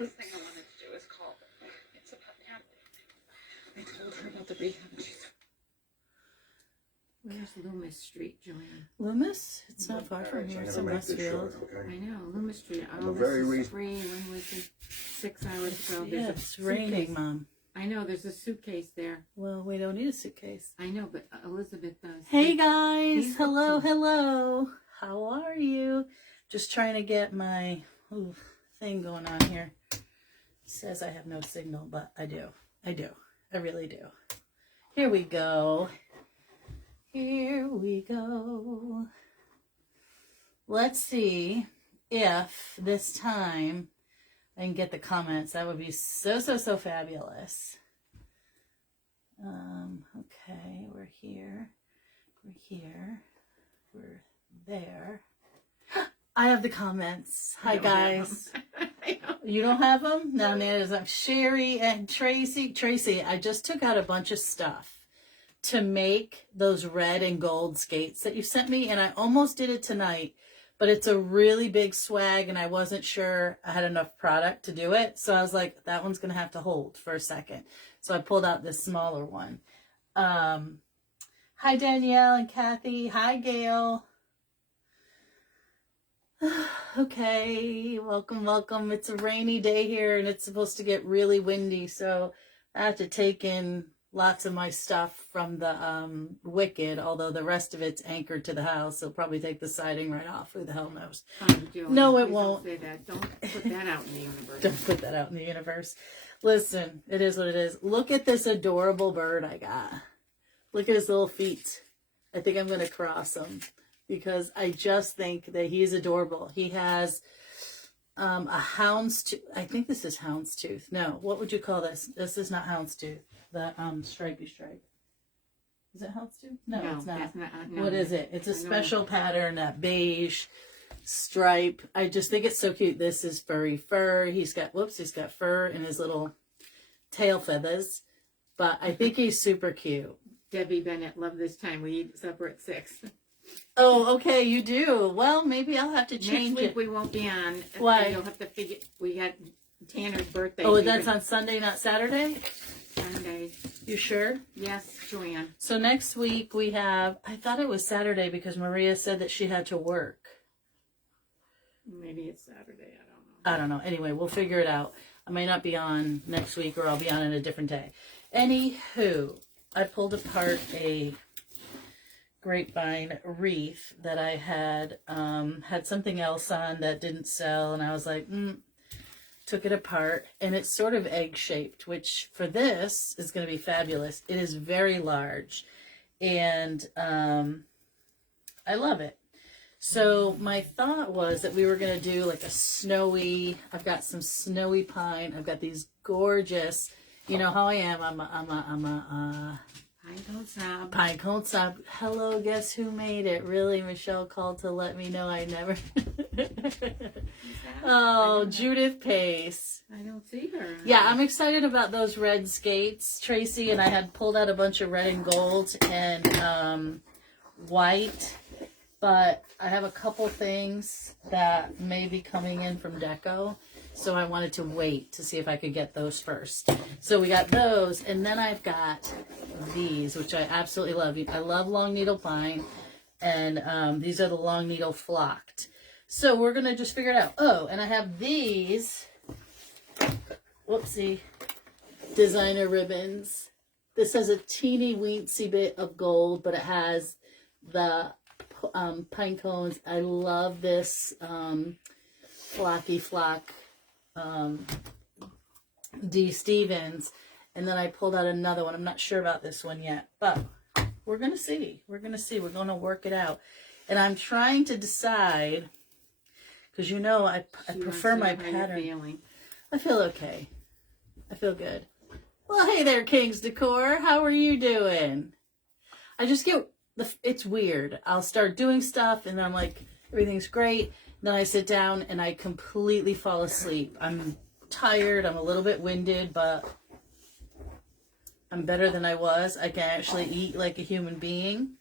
last thing I wanted to do is call. It's about happening. I told her about the rehab. Where's Loomis Street, Joanne? Loomis? It's not far from here. It's in Westfield. I know, Loomis Street. Oh, this is free. When was it? 6 hours ago. Yeah, it's raining, Mom. I know, there's a suitcase there. Well, we don't need a suitcase. I know, but Elizabeth does. Hey, guys. Hello, hello. How are you? Just trying to get my thing going on here. It says I have no signal, but I do. I do. I really do. Here we go. Here we go. Let's see if this time I can get the comments. That would be so fabulous. Okay, we're here. We're here. We're there. I have the comments. Hi, guys. You don't have them? No, Nana's. I'm Sherry and Tracy. Tracy, I just took out a bunch of stuff to make those red and gold skates that you sent me, and I almost did it tonight, but it's a really big swag, and I wasn't sure I had enough product to do it, so I was like, that one's going to have to hold for a second. So I pulled out this smaller one. Hi, Danielle and Kathy. Hi, Gail. Okay, welcome, welcome. It's a rainy day here, and it's supposed to get really windy, so I have to take in lots of my stuff from the Wicked, although the rest of it's anchored to the house. So probably take the siding right off. Who the hell knows? No, it won't. Don't say that. Don't put that out in the universe. Don't put that out in the universe. Listen, it is what it is. Look at this adorable bird I got. Look at his little feet. I think I'm going to cross him because I just think that he's adorable. He has a houndstooth. I think this is houndstooth. No, what would you call this? This is not houndstooth. The stripy stripe. Is it houndstooth? No, it's not. No, what is it? It's a special pattern, that beige stripe. I just think it's so cute. This is furry fur. He's got fur in his little tail feathers. But I think he's super cute. Debbie Bennett, love this time. We eat supper at 6. Oh, okay, you do. Well, maybe I'll have to change Next week we won't be on. Why? You'll have to figure. We had Tanner's birthday. Oh, that's on Sunday, not Saturday? Sunday. You sure? Yes, Joanne. So next week we have, I thought it was Saturday because Maria said that she had to work. Maybe it's Saturday. I I don't know. Anyway, we'll figure it out. I may not be on next week or I'll be on in a different day. Anywho, I pulled apart a Grapevine wreath that I had something else on that didn't sell, and I was like, took it apart, and it's sort of egg-shaped, which for this is going to be fabulous. It is very large, and I love it. So my thought was that we were going to do like a snowy, I've got some snowy pine, I've got these gorgeous, you know how I am, I'm a Pine cone sob. Hello, guess who made it? Really, Michelle called to let me know I never. Oh, Judith Pace. I don't see her. Yeah, I'm excited about those red skates, Tracy, and I had pulled out a bunch of red and gold and white, but I have a couple things that may be coming in from Deco. So I wanted to wait to see if I could get those first. So we got those, and then I've got these, which I absolutely love. I love long needle pine, and these are the long needle flocked. So we're going to just figure it out. Oh, and I have these, whoopsie, designer ribbons. This has a teeny weensy bit of gold, but it has the pine cones. I love this flocky flock. D. Stevens, and then I pulled out another one. I'm not sure about this one yet, but we're going to see. We're going to see. We're going to work it out. And I'm trying to decide, because you know I prefer my pattern. I feel okay. I feel good. Well, hey there, King's Decor. How are you doing? I just get, it's weird. I'll start doing stuff, and then I'm like, everything's great. Then I sit down and I completely fall asleep. I'm tired. I'm a little bit winded, but I'm better than I was. I can actually eat like a human being.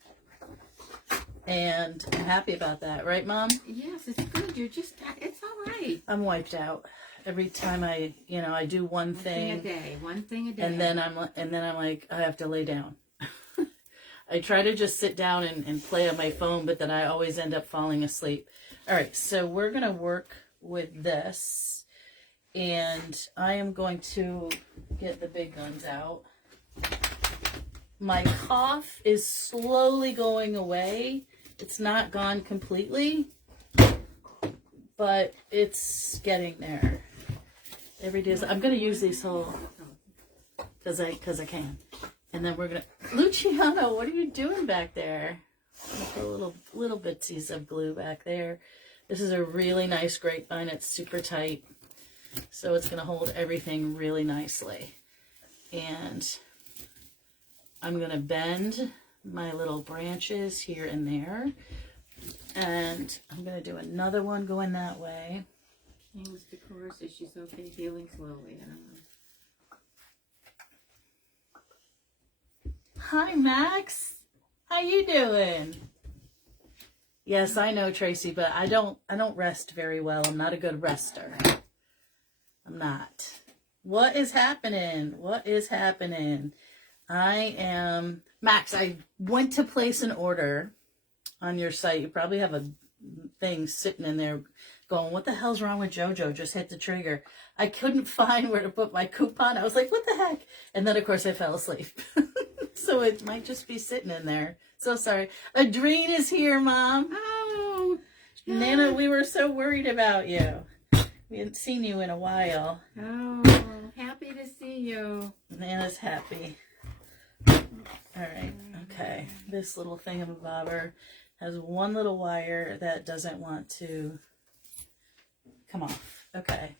And I'm happy about that. Right, Mom? Yes, it's good. You're just, it's all right. I'm wiped out. every time I do one thing a day, one thing a day. and then I'm like, I have to lay down. I try to just sit down and play on my phone, but then I always end up falling asleep. All right, so we're going to work with this, and I am going to get the big guns out. My cough is slowly going away. It's not gone completely, but it's getting there. Every day, I'm going to use these whole, because I can. And then we're going to, Luciano, what are you doing back there? Put little bitsies of glue back there. This is a really nice grapevine. It's super tight, so it's going to hold everything really nicely. And I'm going to bend my little branches here and there. And I'm going to do another one going that way. King's Decor says she's okay, healing slowly. I don't know. Hi, Max. How you doing? Yes, I know, Tracy, but I don't rest very well. I'm not a good rester. I'm not. What is happening? What is happening? I am Max. I went to place an order on your site. You probably have a thing sitting in there going, what the hell's wrong with JoJo? Just hit the trigger. I couldn't find where to put my coupon. I was like, what the heck? And then, of course, I fell asleep. So it might just be sitting in there. So sorry. Adrene is here, Mom. Oh, Nana, we were so worried about you. We hadn't seen you in a while. oh, happy to see you. Nana's happy. All right. Okay. This little thingamabobber has one little wire that doesn't want to come off. Okay.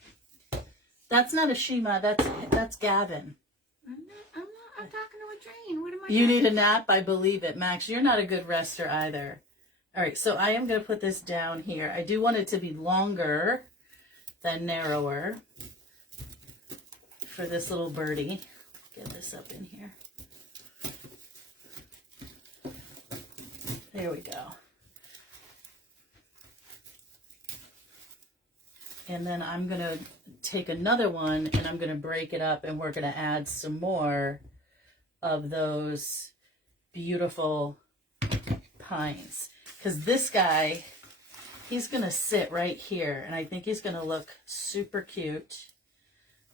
That's not a Shima. That's Gavin. I'm talking to a train. What am I You need a nap? I believe it. Max, you're not a good rester either. All right, so I am going to put this down here. I do want it to be longer than narrower for this little birdie. Get this up in here. There we go. And then I'm going to take another one and I'm going to break it up and we're going to add some more of those beautiful pines. Because this guy, he's going to sit right here and I think he's going to look super cute.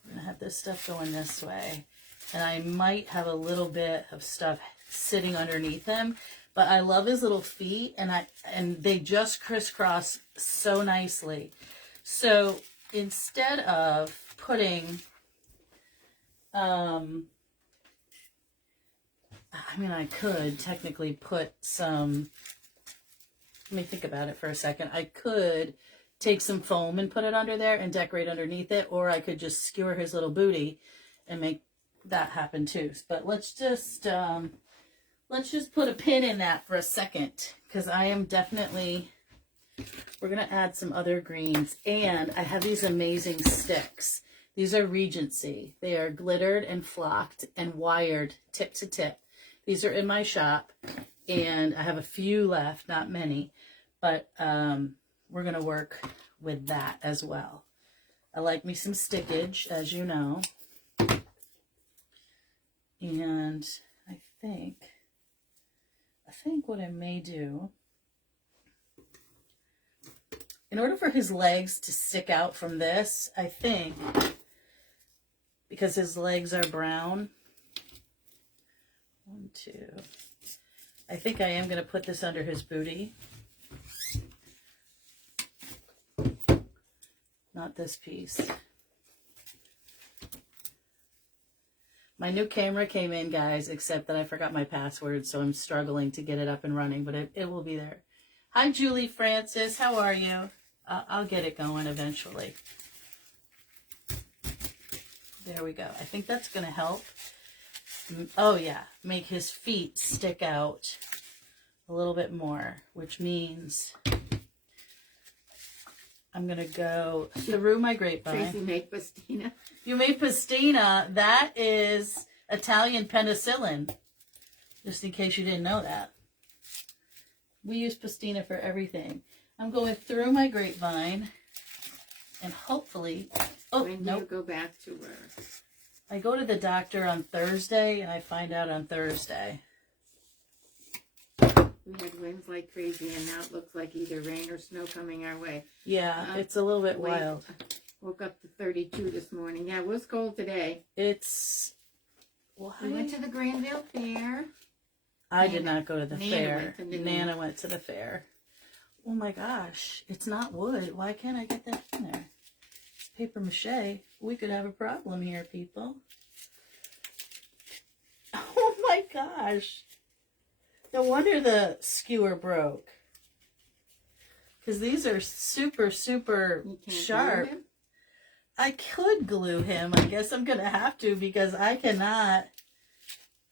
I'm going to have this stuff going this way. And I might have a little bit of stuff sitting underneath him. But I love his little feet and they just crisscross so nicely. So instead of putting, I mean, I could technically put some, let me think about it for a second. I could take some foam and put it under there and decorate underneath it, or I could just skewer his little booty and make that happen too. But let's just put a pin in that for a second, because I am definitely, we're going to add some other greens. And I have these amazing sticks. These are Regency. They are glittered and flocked and wired tip to tip. These are in my shop, and I have a few left, not many, but we're going to work with that as well. I like me some stickage, as you know. And I think what I may do, in order for his legs to stick out from this, I think, because his legs are brown, 1, 2, I think I am going to put this under his booty. Not this piece. My new camera came in, guys, except that I forgot my password, so I'm struggling to get it up and running, but it will be there. Hi, Julie Francis. How are you? I'll get it going eventually. There we go. I think that's going to help. Oh, yeah. Make his feet stick out a little bit more, which means I'm going to go through my grapevine. Tracy made pastina. You made pastina. That is Italian penicillin. Just in case you didn't know that. We use pastina for everything. I'm going through my grapevine and hopefully Oh, When do nope. you go back to work? I go to the doctor on Thursday, and I find out on Thursday. We had winds like crazy, and now it looks like either rain or snow coming our way. Yeah, it's a little bit Wait. wild. Woke up to 32 this morning. Yeah, it was cold today. It's... Why? We went to the Granville Fair. I did not go to the Nana fair. went to the- Nana went to the fair. Oh my gosh, it's not wood. Why can't I get that in there? It's paper mache. We could have a problem here, people. Oh my gosh. No wonder the skewer broke. Because these are super, super You can't sharp. glue him? I could glue him. I guess I'm going to have to because I cannot.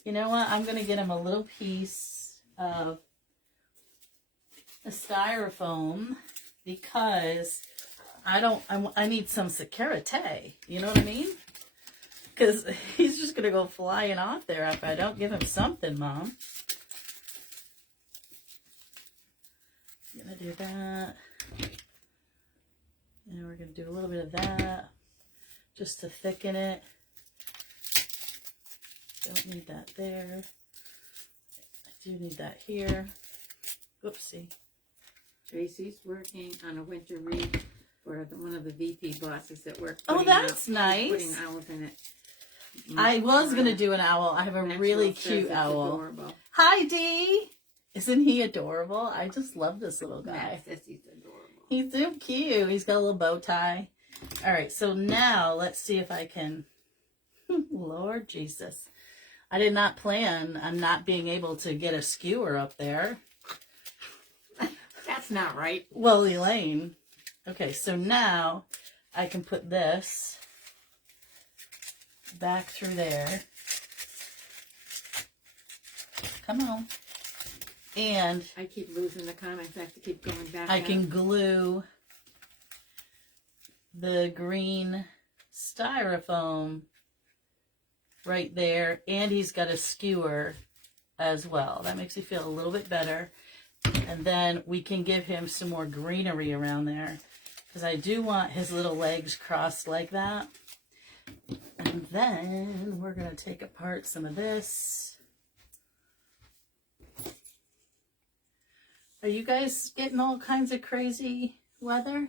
You know what? I'm going to get him a little piece of a styrofoam because I need some security. You know what I mean? Because he's just going to go flying off there if I don't give him something, Mom. Gonna do that. And we're gonna do a little bit of that just to thicken it. Don't need that there. I do need that here. Whoopsie. Tracy's working on a winter wreath for one of the VP bosses at work. Oh, that's nice. Putting owls in it. I was gonna do an owl. I have a Maxwell really says cute it's owl. Adorable. Hi, Dee. Isn't he adorable? I just love this little guy. Max says he's adorable. He's so cute. He's got a little bow tie. All right, so now let's see if I can... Lord Jesus. I did not plan on not being able to get a skewer up there. That's not right. Well, Elaine. Okay, so now I can put this back through there. Come on. And I keep losing the comments. I have to keep going back. I up. can glue the green styrofoam right there. And he's got a skewer as well. That makes me feel a little bit better. And then we can give him some more greenery around there. Because I do want his little legs crossed like that. And then we're going to take apart some of this. Are you guys getting all kinds of crazy weather?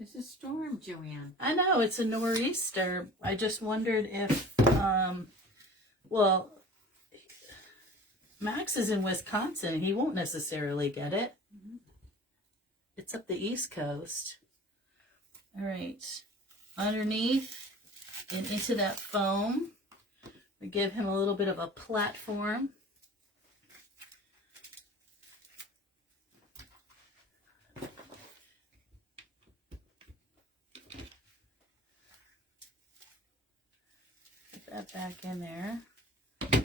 It's a storm, Joanne. I know, it's a nor'easter. I just wondered if, well, Max is in Wisconsin. He won't necessarily get it. It's up the East Coast. All right. Underneath and into that foam, we give him a little bit of a platform. That back in there. And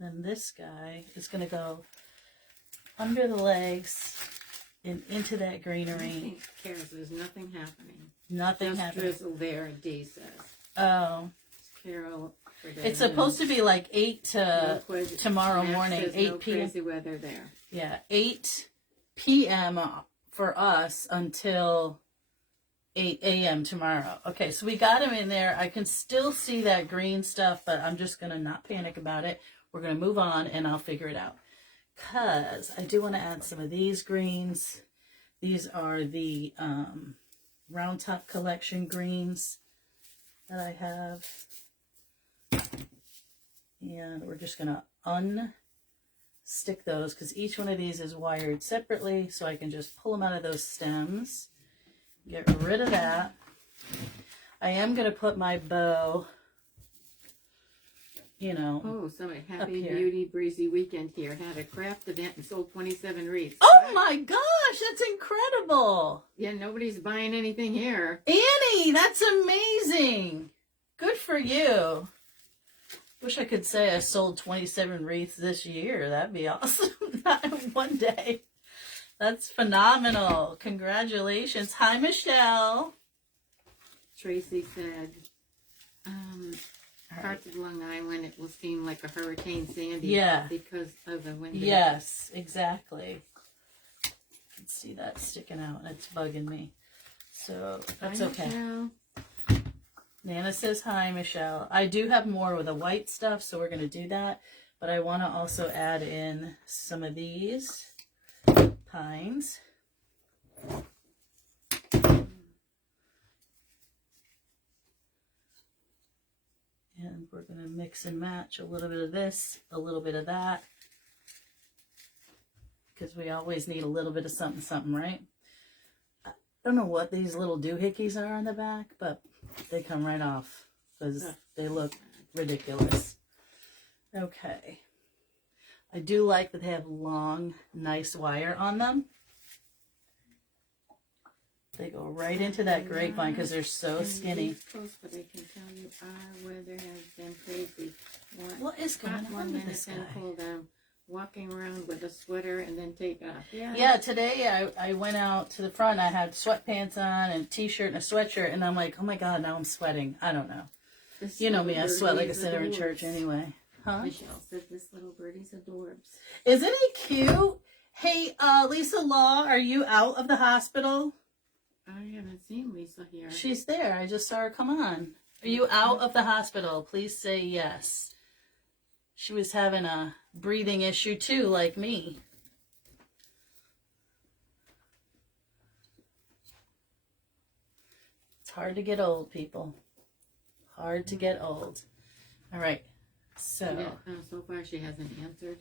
then this guy is going to go under the legs and into that greenery. Nothing cares. There's nothing happening. Nothing Just happening. drizzle there, Dee says. Oh. Carol. It's supposed to be like 8 to tomorrow Max morning, says 8 no p.m. crazy weather there. Yeah, 8 p.m. for us until 8 a.m. tomorrow. Okay, so we got him in there. I can still see that green stuff, but I'm just going to not panic about it. We're going to move on, and I'll figure it out. Because I do want to add some of these greens. These are the Round Top Collection greens that I have. And we're just going to unstick those because each one of these is wired separately, so I can just pull them out of those stems. Get rid of that. I am going to put my bow, you know. Oh, somebody, happy here. beauty breezy weekend here. Had a craft event and sold 27 wreaths. Oh my gosh, that's incredible. Yeah, nobody's buying anything here. Annie, that's amazing. Good for you. Wish I could say I sold 27 wreaths this year. That'd be awesome. Not one day. That's phenomenal. Congratulations. Hi, Michelle. Tracy said, parts of Long Island, it will seem like a Hurricane Sandy. Yeah. Because of the wind. Yes, exactly. You can see that sticking out and it's bugging me. So that's Hi, okay. Michelle. Nana says hi, Michelle. I do have more with the white stuff, so we're going to do that. But I want to also add in some of these pines. And we're going to mix and match a little bit of this, a little bit of that. Because we always need a little bit of something, something, right? I don't know what these little doohickeys are on the back, but they come right off because they look ridiculous. Okay. I do like that they have long, nice wire on them. They go right into that grapevine because they're so skinny. Posts, but I can tell you our weather has been crazy. What is going on with this guy? Cold, walking around with a sweater and then take off. Yeah, today I went out to the front. I had sweatpants on and a t-shirt and a sweatshirt, and I'm like, oh my God, now I'm sweating. I don't know. You know me, I sweat like a sinner in church anyway. Huh? Michelle said this little birdie's adorbs. Isn't he cute? Hey, Lisa Law, are you out of the hospital? I haven't seen Lisa here. She's there. I just saw her come on. Are you out of the hospital? Please say yes. She was having a breathing issue too, like me. It's hard to get old, people. Hard to get old. All right. So, so far she hasn't answered.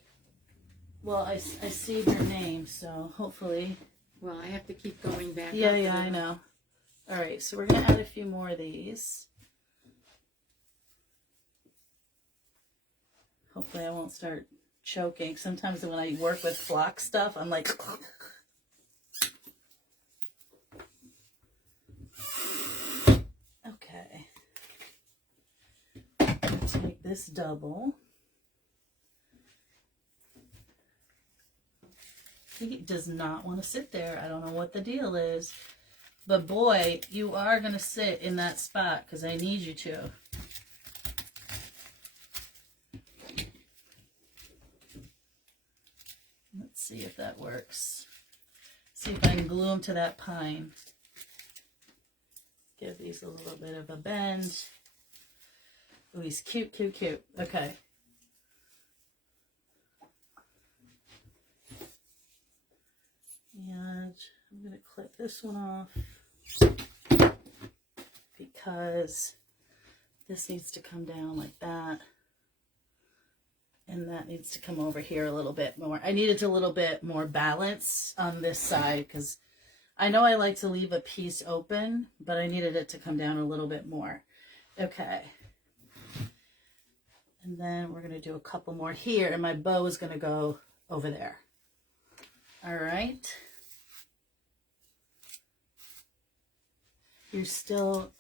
Well, I see her name, so hopefully. Well, I have to keep going back. Yeah, I know. All right, so we're going to add a few more of these. Hopefully I won't start choking. Sometimes when I work with flock stuff, I'm like... Okay. I'm going to take this double. He does not want to sit there. I don't know what the deal is. But boy, you are going to sit in that spot because I need you to. Let's see if that works. See if I can glue them to that pine. Give these a little bit of a bend. Oh, he's cute, cute, cute. Okay. And I'm going to clip this one off because this needs to come down like that. And that needs to come over here a little bit more. I needed a little bit more balance on this side because I know I like to leave a piece open, but I needed it to come down a little bit more. Okay. And then we're going to do a couple more here, and my bow is going to go over there. All right. You're still,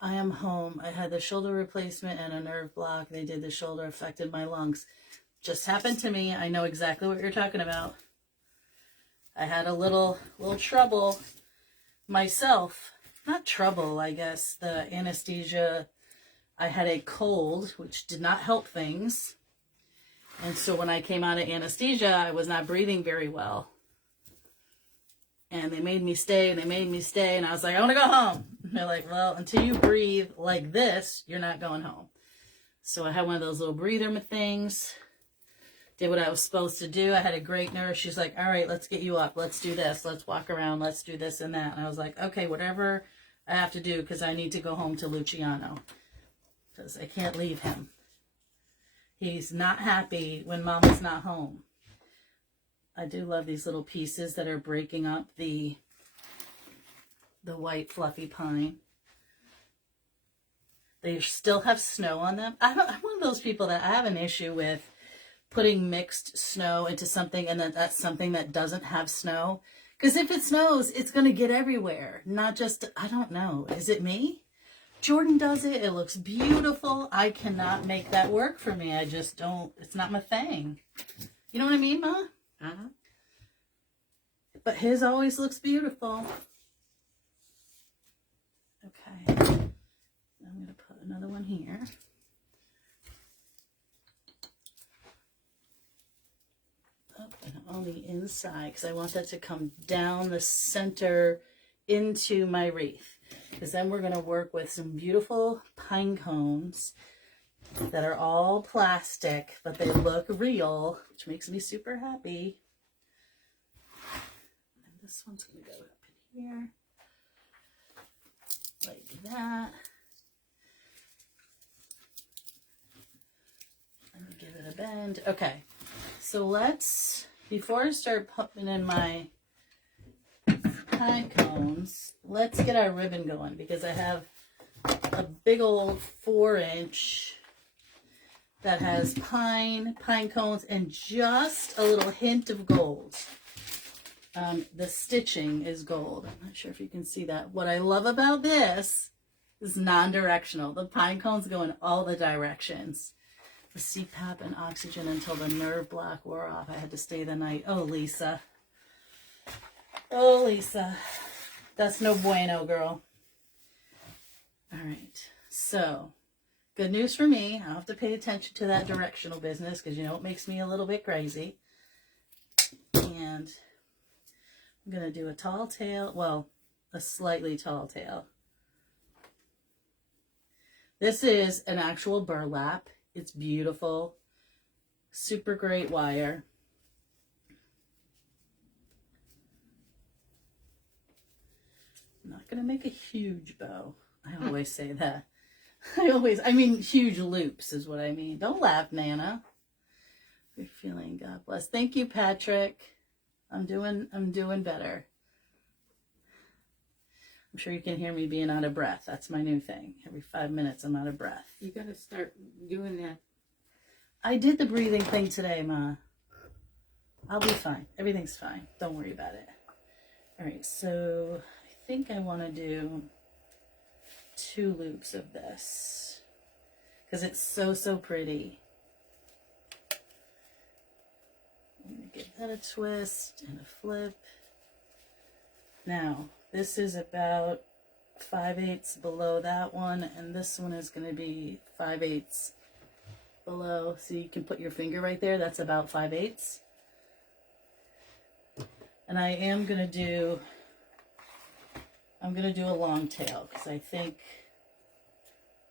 I am home. I had the shoulder replacement and a nerve block. They did the shoulder, affected my lungs. Just happened to me. I know exactly what you're talking about. I had a little trouble myself. Not trouble, I guess. The anesthesia, I had a cold, which did not help things. And so when I came out of anesthesia, I was not breathing very well. And they made me stay, and they made me stay. And I was like, I want to go home. And they're like, well, until you breathe like this, you're not going home. So I had one of those little breather things. Did what I was supposed to do. I had a great nurse. She's like, all right, let's get you up. Let's do this. Let's walk around. Let's do this and that. And I was like, okay, whatever I have to do because I need to go home to Luciano because I can't leave him. He's not happy when Mama's not home. I do love these little pieces that are breaking up the white fluffy pine. They still have snow on them. I'm one of those people that I have an issue with putting mixed snow into something and then that's something that doesn't have snow. Because if it snows, it's going to get everywhere. Not just, I don't know. Is it me? Jordan does it. It looks beautiful. I cannot make that work for me. I just don't. It's not my thing. You know what I mean, Ma? Uh-huh. But his always looks beautiful. Okay. I'm going to put another one here. Oh, and on the inside, because I want that to come down the center into my wreath. Because then we're going to work with some beautiful pine cones that are all plastic, but they look real, which makes me super happy. And this one's going to go up in here, like that. Let me give it a bend. Okay, so let's, before I start pumping in my pine cones, let's get our ribbon going, because I have a big old 4-inch that has pine cones, and just a little hint of gold. The stitching is gold. I'm not sure if you can see that. What I love about this is non-directional. The pine cones go in all the directions. The CPAP and oxygen until the nerve block wore off. I had to stay the night. Oh, Lisa. Oh, Lisa. That's no bueno, girl. All right. So, good news for me. I'll have to pay attention to that directional business, because you know it makes me a little bit crazy. And I'm going to do a tall tail. Well, a slightly tall tail. This is an actual burlap. It's beautiful. Super great wire. I'm not going to make a huge bow. I always say that. I mean huge loops is what I mean. Don't laugh, Nana. You're feeling, God bless. Thank you, Patrick. I'm doing better. I'm sure you can hear me being out of breath. That's my new thing. Every 5 minutes I'm out of breath. You gotta start doing that. I did the breathing thing today, Ma. I'll be fine. Everything's fine. Don't worry about it. All right, so I think I want to do 2 loops of this, because it's so pretty. I'm going to give that a twist and a flip. Now, this is about 5/8 below that one, and this one is going to be 5/8 below. So you can put your finger right there. That's about 5/8. And I am going to do, I'm going to do a long tail, because I think,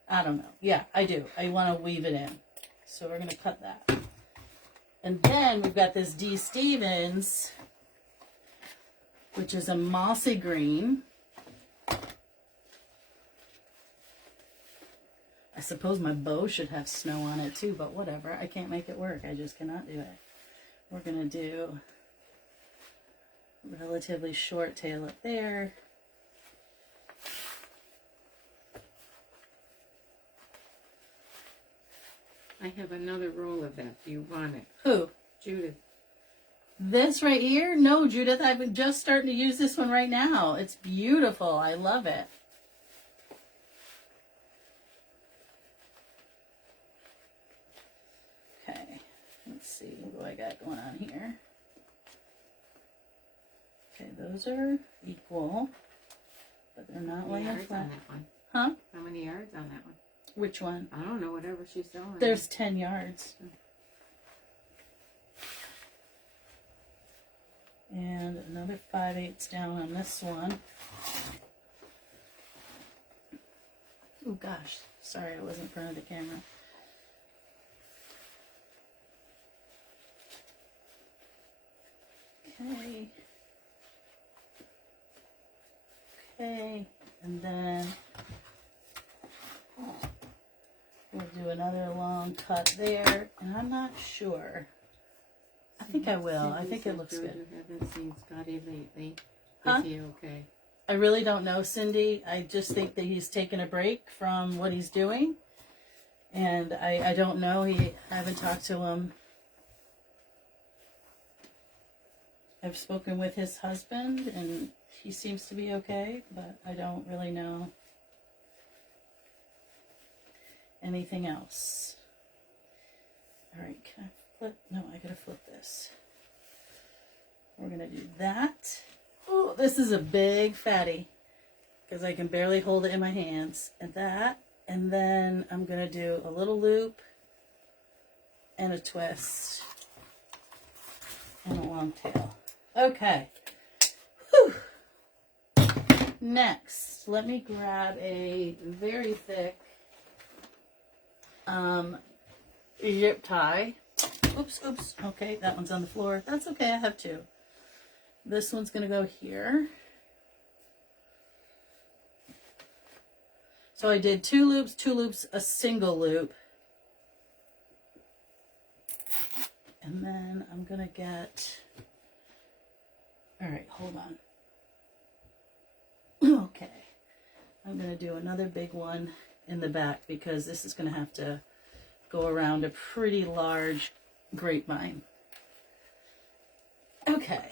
I don't know. Yeah, I do. I want to weave it in. So we're going to cut that. And then we've got this D. Stevens, which is a mossy green. I suppose my bow should have snow on it too, but whatever. I can't make it work. I just cannot do it. We're going to do a relatively short tail up there. I have another roll of that. Do you want it? Who? Judith. This right here? No, Judith, I'm just starting to use this one right now. It's beautiful. I love it. Okay, let's see what do I got going on here. Okay, those are equal, but they're not laying yards flat. on that one? Huh? How many yards on that one? Which one? I don't know, whatever she's selling. There's 10 yards. And another 5/8 down on this one. Oh gosh, sorry I wasn't in front of the camera. Okay. Okay, and then we'll do another long cut there, and I'm not sure. I think I will. I think it looks good. You haven't seen Scotty lately. Huh? Is he okay? I really don't know, Cindy. I just think that he's taken a break from what he's doing. And I don't know. I haven't talked to him. I've spoken with his husband, and he seems to be okay, but I don't really know anything else. All right, can I flip? No, I gotta flip this. We're gonna do that. Oh, this is a big fatty, because I can barely hold it in my hands. And that, and then I'm gonna do a little loop and a twist and a long tail. Okay. Whew. Next, let me grab a very thick zip tie. Oops. Okay, that one's on the floor. That's okay, I have two. This one's going to go here. So I did two loops, a single loop. And then I'm going to get... All right, hold on. Okay. I'm going to do another big one in the back because this is going to have to go around a pretty large grapevine. Okay.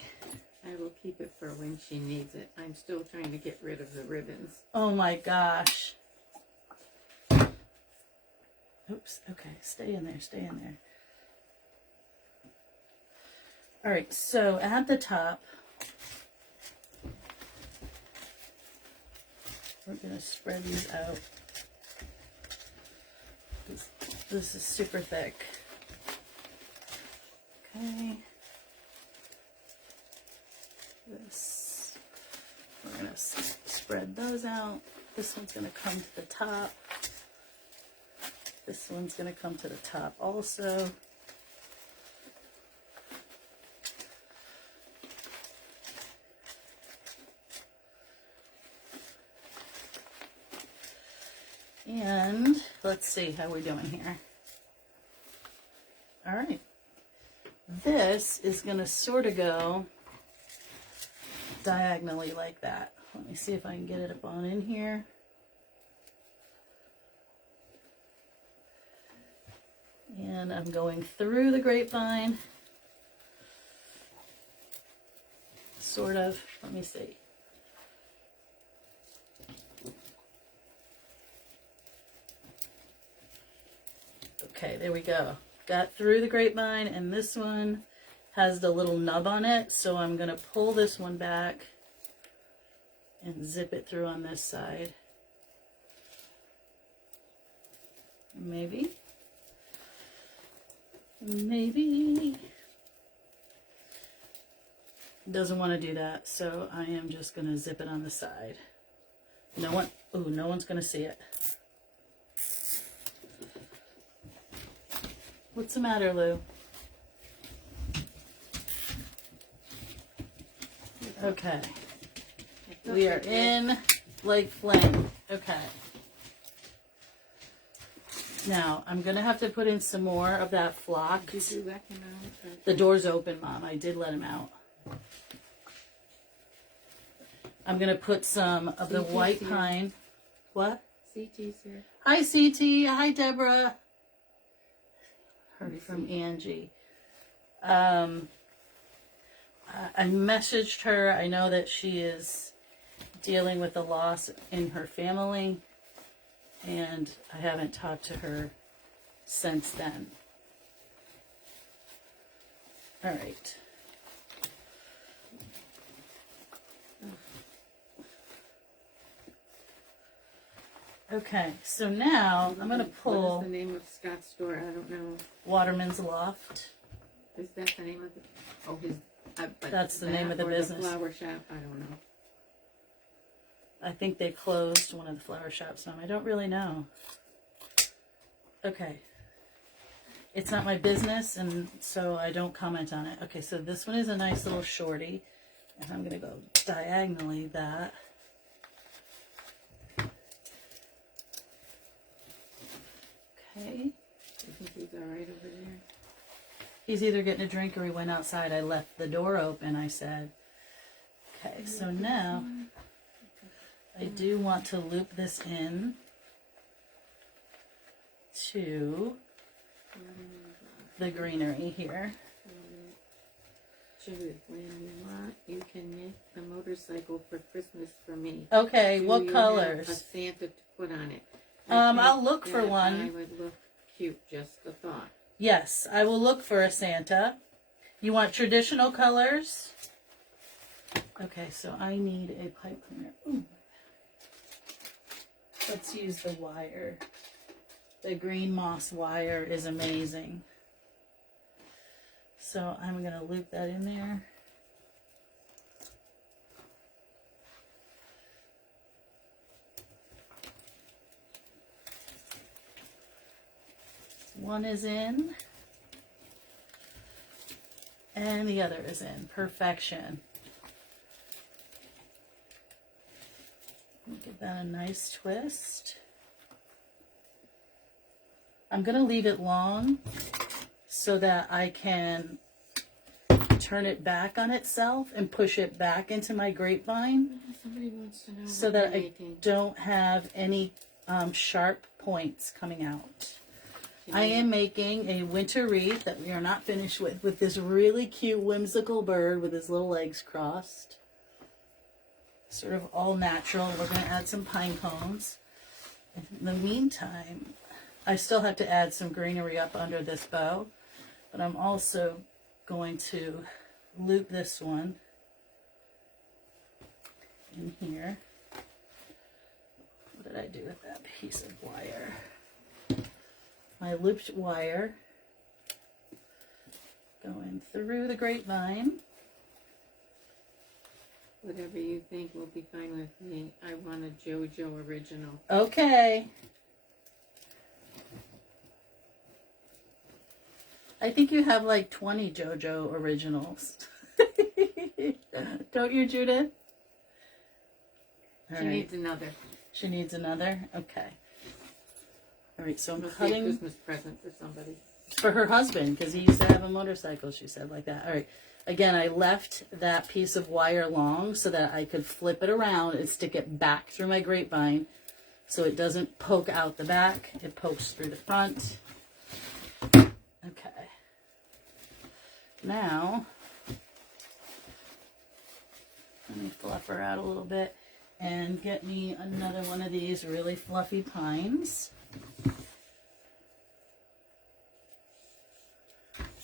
I will keep it for when she needs it. I'm still trying to get rid of the ribbons. Oh my gosh. Oops. Okay. Stay in there. All right. So at the top, we're going to spread these out. This is super thick. Okay. This, we're going to spread those out. This one's going to come to the top. This one's going to come to the top also. And let's see how we're doing here. All right. This is going to sort of go diagonally like that. Let me see if I can get it up on in here. And I'm going through the grapevine. Sort of. Let me see. Okay, there we go. Got through the grapevine, and this one has the little nub on it, so I'm going to pull this one back and zip it through on this side. Maybe. Doesn't want to do that, so I am just going to zip it on the side. No one's going to see it. What's the matter, Lou? Okay. We are in Lake Flame. Okay. Now, I'm going to have to put in some more of that flock. Did you let him out? The door's open, Mom. I did let him out. I'm going to put some of the white pine. What? CT's here. Hi, CT. Hi, Deborah. Heard from Angie. I messaged her. I know that she is dealing with a loss in her family, and I haven't talked to her since then. All right. Okay, so now I'm going to pull... What is the name of Scott's store? I don't know. Waterman's Loft. Is that the name of it? Oh, his... That's the name of the business. The flower shop? I don't know. I think they closed one of the flower shops. I don't really know. Okay. It's not my business, and so I don't comment on it. Okay, so this one is a nice little shorty. And I'm going to go diagonally that. Okay. I think he's all right over there. He's either getting a drink or he went outside. I left the door open, I said. Okay, so now I do want to loop this in to the greenery here. Judith, when you want, you can make a motorcycle for Christmas for me. Okay, Do what you colors? have a Santa to put on it. I'll look for I one. would look cute, just a thought. Yes, I will look for a Santa. You want traditional colors? Okay, so I need a pipe cleaner. Ooh. Let's use the wire. The green moss wire is amazing. So I'm going to loop that in there. One is in. And the other is in. Perfection. Give that a nice twist. I'm going to leave it long so that I can turn it back on itself and push it back into my grapevine Somebody wants to know so what that you're I making. don't have any sharp points coming out. I am making a winter wreath that we are not finished with this really cute whimsical bird with his little legs crossed. Sort of all natural. We're going to add some pine cones. In the meantime, I still have to add some greenery up under this bow, but I'm also going to loop this one in here. What did I do with that piece of wire? My looped wire going through the grapevine. Whatever you think will be fine with me. I want a JoJo original. Okay. I think you have like 20 JoJo originals. Don't you, Judith? All She right. needs another. She needs another? Okay. All right, so I'm Must be a cutting Christmas present for somebody. for her husband because he used to have a motorcycle, she said, like that. All right. Again, I left that piece of wire long so that I could flip it around and stick it back through my grapevine so it doesn't poke out the back. It pokes through the front. Okay. Now, let me fluff her out a little bit and get me another one of these really fluffy pines.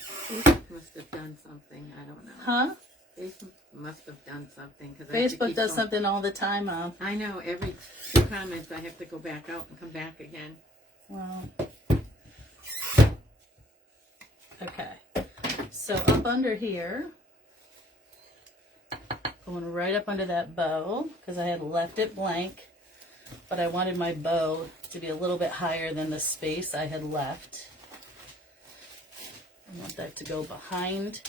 Facebook must have done something. I don't know. Huh? Facebook must have done something. Cause Facebook does something all the time, Mom. I know. Every 2 comments I have to go back out and come back again. Well, okay. So up under here, going right up under that bow, because I had left it blank, but I wanted my bow to be a little bit higher than the space I had left. I want that to go behind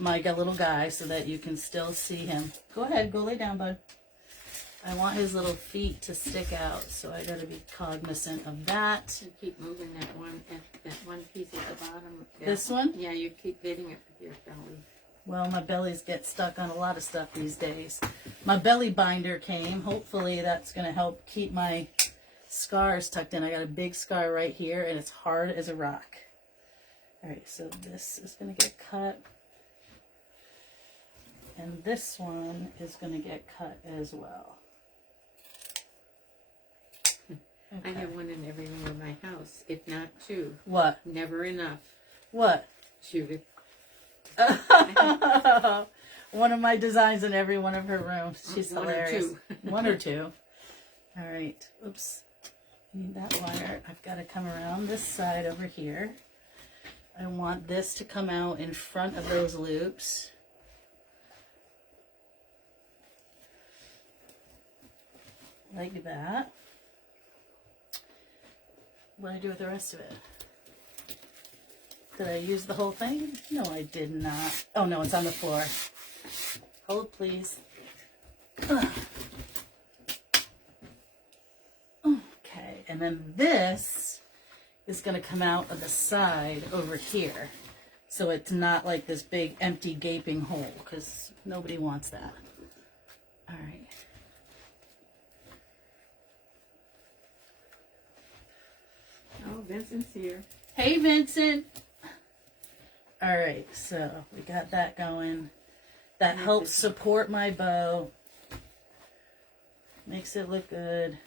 my little guy so that you can still see him. Go ahead, go lay down, bud. I want his little feet to stick out, so I got to be cognizant of that. You keep moving that one piece at the bottom. This one? Yeah, you keep hitting it with your belly. Well, my bellies get stuck on a lot of stuff these days. My belly binder came. Hopefully that's going to help keep my scars tucked in. I got a big scar right here, and it's hard as a rock. All right, so this is going to get cut. And this one is going to get cut as well. I have one in every room of my house, if not 2. What? Never enough. What? Judith. One of my designs in every one of her rooms. She's One or hilarious. two. 1 or 2. All right. Oops. Need that wire. I've got to come around this side over here. I want this to come out in front of those loops. Like that. What did I do with the rest of it? Did I use the whole thing? No, I did not. Oh, no, it's on the floor. Hold, please. Ugh. Okay, and then this is going to come out of the side over here. So it's not like this big empty gaping hole, because nobody wants that. All right. Oh, Vincent's here. Hey, Vincent. All right, so we got that going. That helps support my bow. Makes it look good.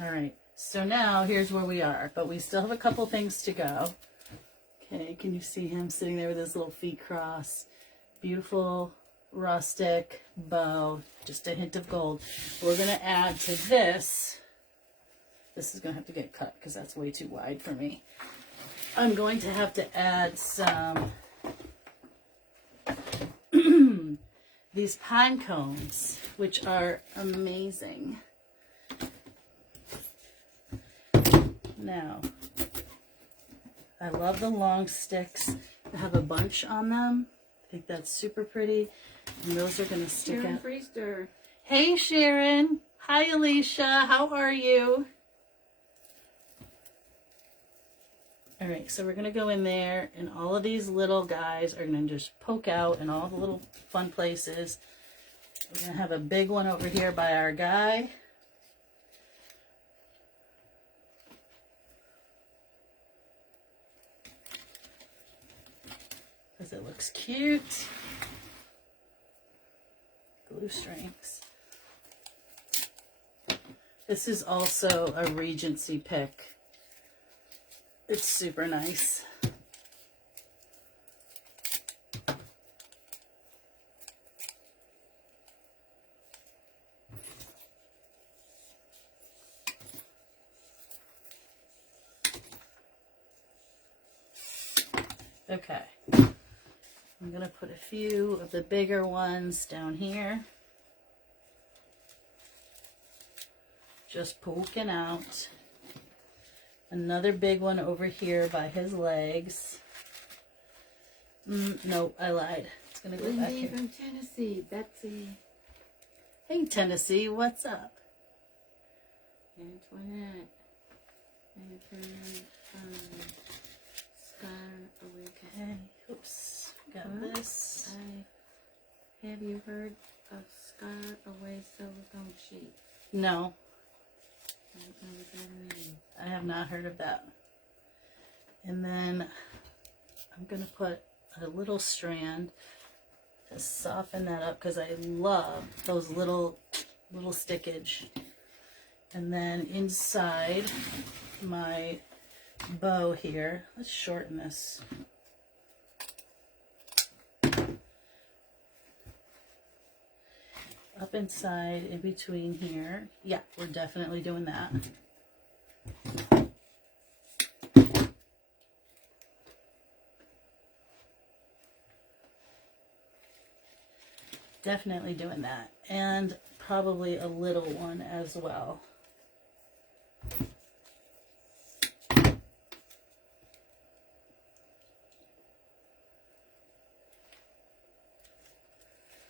All right, so now here's where we are, but we still have a couple things to go. Okay, can you see him sitting there with his little feet crossed? Beautiful rustic bow, just a hint of gold. We're going to add to this. This is going to have to get cut because that's way too wide for me. I'm going to have to add some these pine cones, which are amazing. Now, I love the long sticks that have a bunch on them. I think that's super pretty. And those are going to stick Sharon out. Freester. Hey, Sharon. Hi, Alicia. How are you? All right, so we're going to go in there, and all of these little guys are going to just poke out in all the little fun places. We're going to have a big one over here by our guy. Because it looks cute. Glue strings. This is also a Regency pick. It's super nice. Okay. I'm going to put a few of the bigger ones down here. Just poking out. Another big one over here by his legs. Nope, I lied. It's going to go back Lindy here. from Tennessee. Betsy. Hey, Tennessee, what's up? Antoinette. Scar Away. Okay, oops, got this. Have you heard of Scar Away silicone sheet? No, I don't know what that means. I have not heard of that. And then I'm going to put a little strand to soften that up because I love those little stickage. And then inside my bow here, let's shorten this. Up inside, in between here. Yeah, we're definitely doing that. Definitely doing that. And probably a little one as well.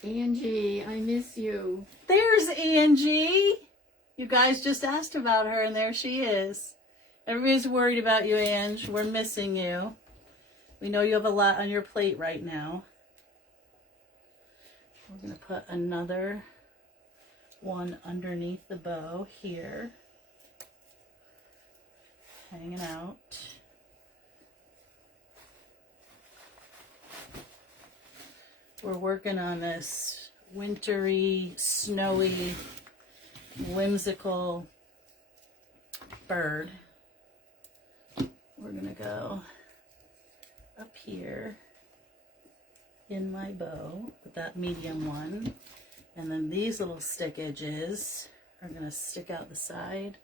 Angie, I miss you. There's Angie. You guys just asked about her, and there she is. Everybody's worried about you, Ange. We're missing you. We know you have a lot on your plate right now. We're going to put another one underneath the bow here. Hanging out. We're working on this wintry, snowy, whimsical bird. We're going to go up here in my bow with that medium one. And then these little stick edges are going to stick out the side.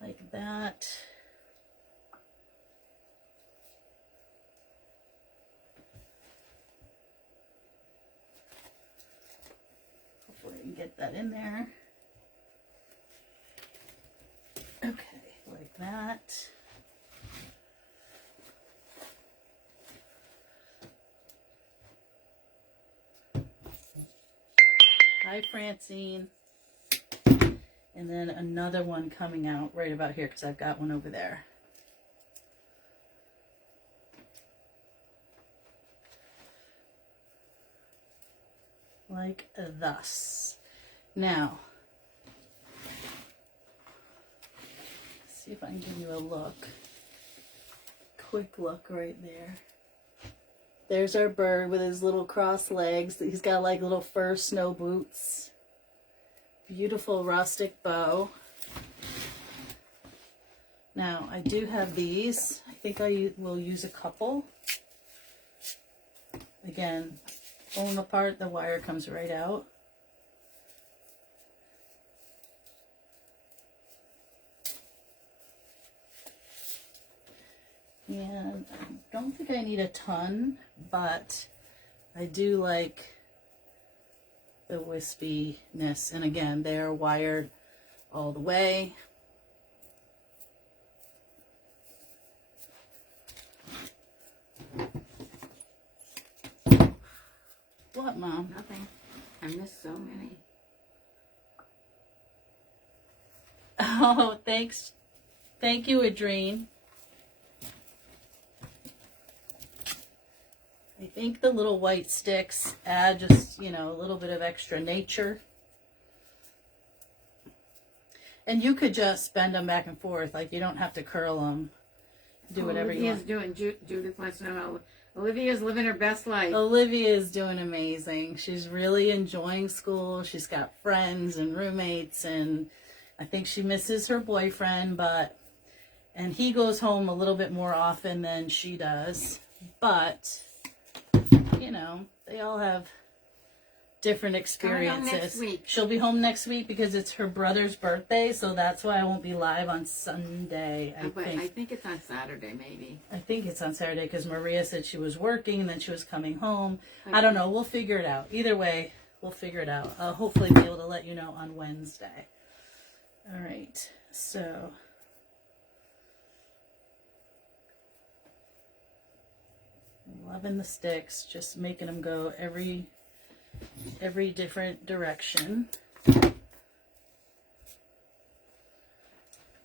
Like that. Hopefully I can get that in there. Okay, like that. Hi, Francine. And then another one coming out right about here because I've got one over there. Like thus. Now, let's see if I can give you a look. Quick look right there. There's our bird with his little crossed legs. He's got like little fur snow boots. Beautiful rustic bow. Now, I do have these. I think I will use a couple. Again, pull them apart, the wire comes right out. And I don't think I need a ton, but I do like the wispiness. And again, they're wired all the way. What, Mom? Nothing. I missed so many. Oh, thanks. Thank you, Adrene. I think the little white sticks add just, you know, a little bit of extra nature. And you could just bend them back and forth. Like, you don't have to curl them. Do whatever you want. Judith wants to know, Olivia's living her best life. Olivia is doing amazing. She's really enjoying school. She's got friends and roommates, and I think she misses her boyfriend, and he goes home a little bit more often than she does. But, you know, they all have different experiences. Coming home next week. She'll be home next week because it's her brother's birthday, so that's why I won't be live on Sunday, I think. I think it's on Saturday, maybe. I think it's on Saturday because Maria said she was working and then she was coming home. I don't know. We'll figure it out. Either way, we'll figure it out. I'll hopefully be able to let you know on Wednesday. All right. So loving the sticks, just making them go every different direction. I'm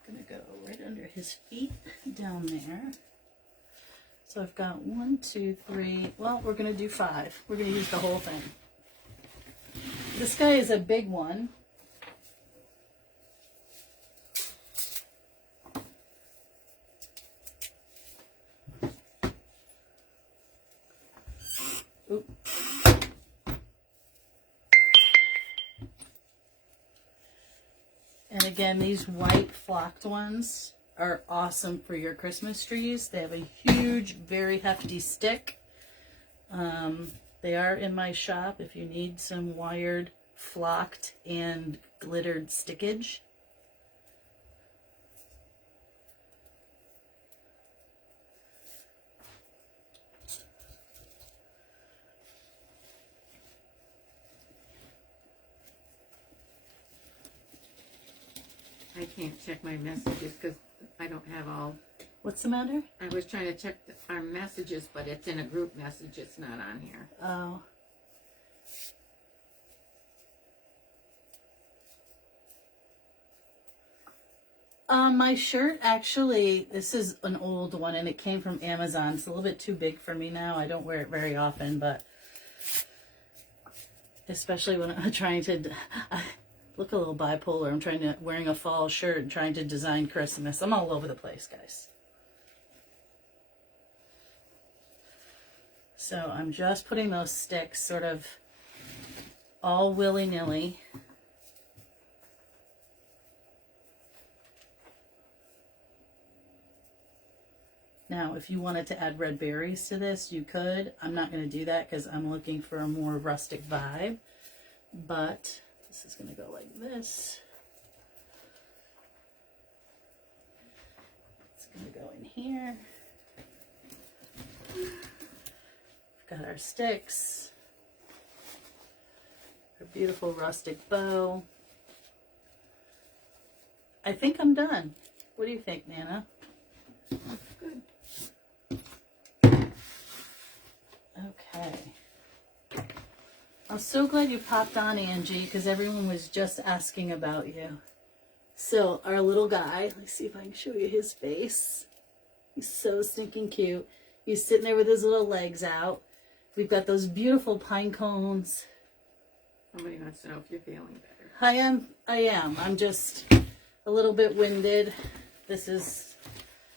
gonna go right under his feet down there. So I've got 1, 2, 3. Well, we're gonna do 5. We're gonna use the whole thing. This guy is a big one. Oop. And again, these white flocked ones are awesome for your Christmas trees. They have a huge, very hefty stick. They are in my shop if you need some wired, flocked, and glittered stickage. I can't check my messages because I don't have all. What's the matter? I was trying to check our messages, but it's in a group message. It's not on here. Oh. My shirt, actually, this is an old one and it came from Amazon. It's a little bit too big for me now. I don't wear it very often, but especially when I'm trying to, I look a little bipolar. I'm wearing a fall shirt and trying to design Christmas. I'm all over the place, guys. So I'm just putting those sticks sort of all willy-nilly. Now, if you wanted to add red berries to this, you could. I'm not going to do that because I'm looking for a more rustic vibe. But this is going to go like this. It's going to go in here. We've got our sticks. Our beautiful rustic bow. I think I'm done. What do you think, Nana? Good. Okay. I'm so glad you popped on, Angie, because everyone was just asking about you. So, our little guy, let's see if I can show you his face. He's so stinking cute. He's sitting there with his little legs out. We've got those beautiful pine cones. Somebody wants to know if you're feeling better. I am. I'm just a little bit winded.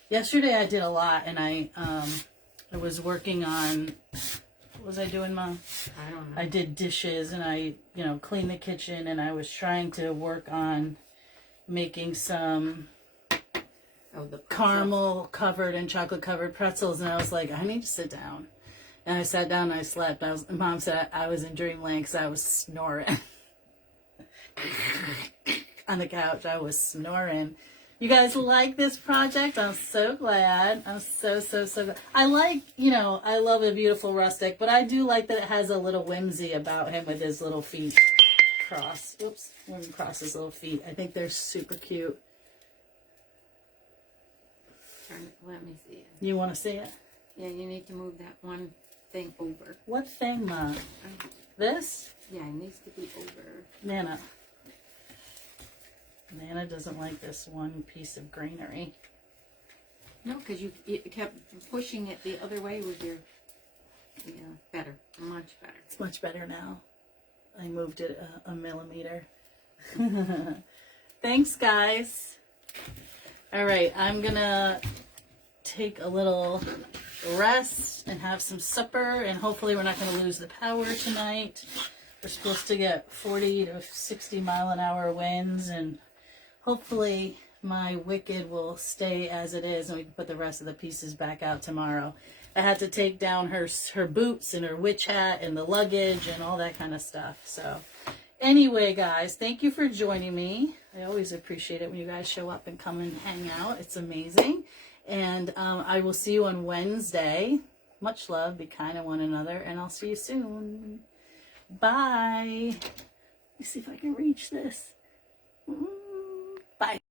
Yesterday I did a lot, and I was working on, what was I doing, Mom? I don't know. I did dishes, and I, cleaned the kitchen, and I was trying to work on making some The caramel covered and chocolate covered pretzels, and I was like, I need to sit down. And I sat down and I slept. Mom said I was in dreamland because I was snoring. On the couch, I was snoring. You guys like this project? I'm so glad. I'm so glad. I like, I love a beautiful rustic, but I do like that it has a little whimsy about him with his little feet. cross. Oops, wouldn't cross his little feet. I think they're super cute. Let me see it. You want to see it? Yeah, you need to move that one thing over. What thing, Ma? This? Yeah, it needs to be over. Nana. Nana doesn't like this one piece of greenery. No, because you kept pushing it the other way with your... Yeah, better. Much better. It's much better now. I moved it a millimeter. Thanks, guys. All right, I'm gonna take a little rest and have some supper, and hopefully we're not gonna lose the power tonight. We're supposed to get 40 to 60 mile an hour winds, and hopefully my Wicked will stay as it is and we can put the rest of the pieces back out tomorrow. I had to take down her boots and her witch hat and the luggage and all that kind of stuff. So anyway, guys, thank you for joining me. I always appreciate it when you guys show up and come and hang out. It's amazing. And I will see you on Wednesday. Much love. Be kind to one another. And I'll see you soon. Bye. Let me see if I can reach this. Bye.